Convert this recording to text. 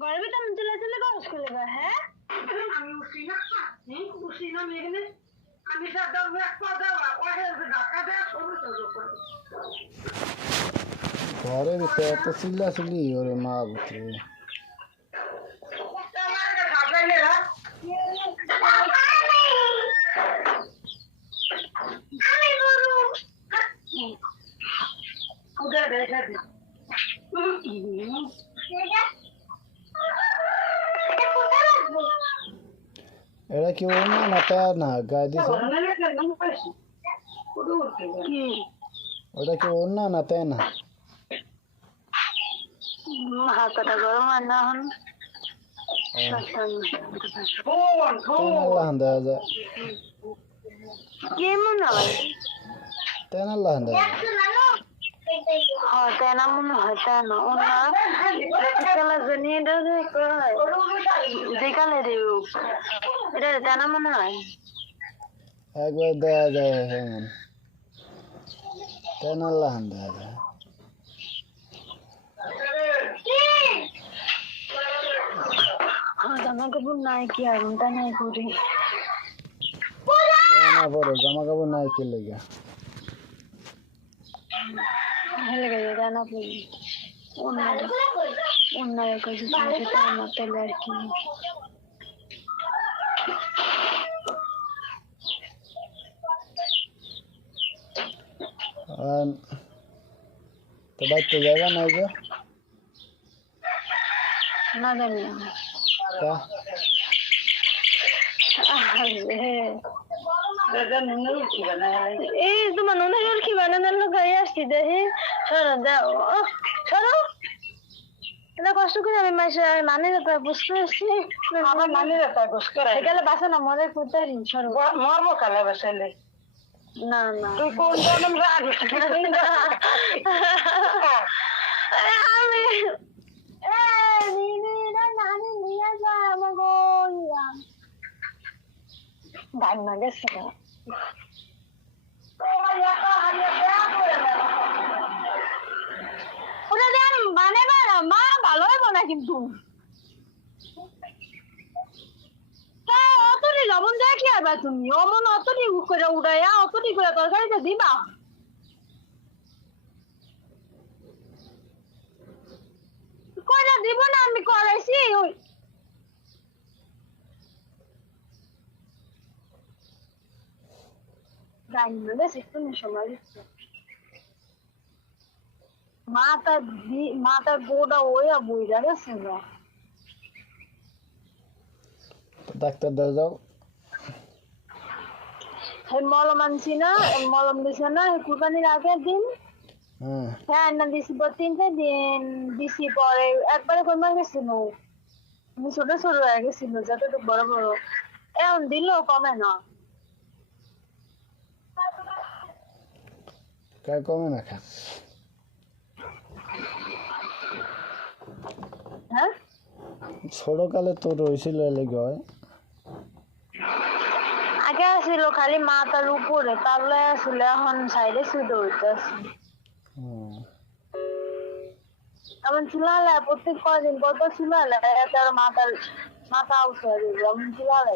ঘরের ভিতরে চলে চলে গরজ করে গা হ্যাঁ আমি উঠি না উঠি না আমি এখানে আমি সাদা এক পা দেওয়া ওহে ধাক্কা দেওয়া সরু সরু করে ঘরের ভিতরে এত চিল্লাচিল্লি ওরে মা বুঝে এরা কি ওনা না তা না গায়ে দিছে ওটা কি ওনা না তাই না হাতটা গরম আর না হন আল্লাহ দেখা যায় কেমন লাগে তাই না আল্লাহ দেখা হ্যাঁ তাই না মনে হয় তাই না ওনার খেলা জানিয়ে দেখালে রে এটা তাই না মনে হয় একবার দেয়া যায় এমন তাই না আল্লাহ দেখা যায় জামা কাপড় নাই কি আর ওটা নাই করি না পরে জামা কাপড় নাই কি লেগে হেলে গেছে জানা পড়ি অন্যের কাছে সেটা আমার তাহলে আর কি তো বাইতে যাবে না যে না জানি তা এই তোমার নুনের কি বানানোর লোক গায়ে আসছি দেখি সরো যাও সরো এটা কষ্ট করে আমি মাসে মানে যেতে বুঝতে আসছি আমার মানে তা গোস করে গেলে বাসা না মরে কোথায় সরো মরবো কালে বসাইলে না না তুই কোন জন্ম রাগ আমি নানি নিয়ে যা আমাকে ধান না গেছে না ওটা দেন মানে মা ভালো হইব না কিন্তু অতটি লবণ দেয় কি আবার তুমি অমন অতটি করে উড়াইয়া অতটি করে তরকারিতে দিবা কয়টা দিব না আমি করাইছি ওই মাথার গোটা ওয়া বইরা গেছে না ডাক্তার দেখা যাও মলম আনছি না মলম দিছে না কুরবানির আগের দিন হ্যাঁ না দিছি 3 দিন দিছি পরে একবারে কমে গেছিল ছোট ছোট হয়ে গেছিল যতটুকু বড় বড় এখন দিলেও কমে না কার কমে না খা হ্যাঁ ছোটকালে তোর হয়েছিল লেগে হয় আগে আসছিল খালি মাথার উপরে তাহলে আসলে এখন সাইডে শুধু হইতেছে এমন চুলালে প্রত্যেক কদিন কত চুলালে তার মাথা উঠে দিল এমন চুলালে